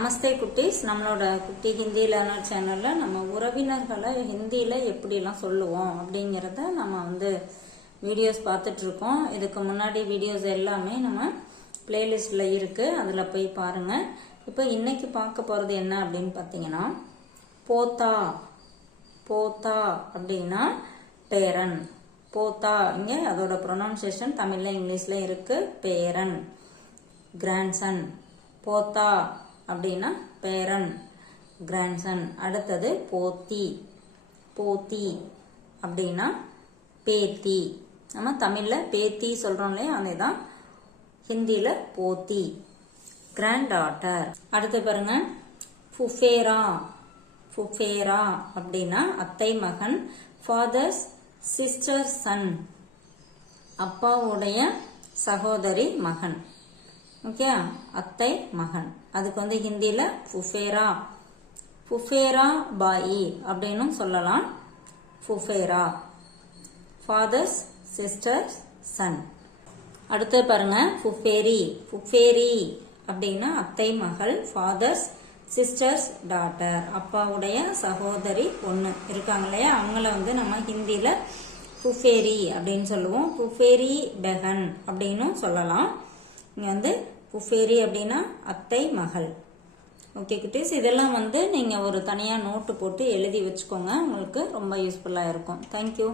நமஸ்தே குட்டீஸ். நம்மளோட குட்டி ஹிந்தி லேர்னர் சேனல்ல நம்ம உறவினர்களை ஹிந்தியில எப்படிலாம் சொல்லுவோம் அப்படிங்கிறத நம்ம வீடியோஸ் பார்த்துட்டு இருக்கோம். இதுக்கு முன்னாடி வீடியோஸ் எல்லாமே நம்ம பிளேலிஸ்ட்ல இருக்கு, அதுல போய் பாருங்க. இப்போ இன்னைக்கு பார்க்க போறது என்ன அப்படின்னு பார்த்தீங்கன்னா, போத்தா. போத்தா அப்படின்னா பேரன். போத்தா இங்க அதோட ப்ரொனவுன்சியேஷன் தமிழ்ல இங்கிலீஷ்ல இருக்கு, பேரன். கிராண்ட்சன். போத்தா அப்படின்னா பேரன், கிராண்ட்சன். அடுத்தது போத்தி. போத்தி அப்படின்னா பேத்தி. நம்ம தமிழ்ல பேத்தி சொல்றோம் இல்லையா, அதேதான் ஹிந்தியில போத்தி, கிராண்ட் டாட்டர். அடுத்து பாருங்க, ஃபுஃபேரா. ஃபுஃபேரா அப்படின்னா அத்தை மகன், ஃபாதர்ஸ் சிஸ்டர் சன், அப்பாவுடைய சகோதரி மகன். ஓகே, அத்தை மகன். அதுக்கு ஹிந்தியில ஃபுஃபேரா. ஃபுஃபேரா பாயி அப்படின்னு சொல்லலாம். ஃபுஃபேரா, ஃபாதர்ஸ் சிஸ்டர்ஸ் சன். அடுத்து பாருங்க, ஃபுஃபேரி. ஃபுஃபேரி அப்படின்னா அத்தை மகள், ஃபாதர்ஸ் சிஸ்டர்ஸ் டாட்டர், அப்பாவுடைய சகோதரி பொண்ணு இருக்காங்க இல்லையா, அவங்கள நம்ம ஹிந்தியில ஃபுஃபேரி அப்படின்னு சொல்லுவோம். ஃபுஃபேரி பெஹன் அப்படின்னு சொல்லலாம். இங்க ஃபுஃபேரி அப்படின்னா அத்தை மகள். ஓகே குட்டீஸ், இதெல்லாம் நீங்க ஒரு தனியா நோட்டு போட்டு எழுதி வச்சுக்கோங்க, உங்களுக்கு ரொம்ப யூஸ்ஃபுல்லா இருக்கும். தேங்க்யூ.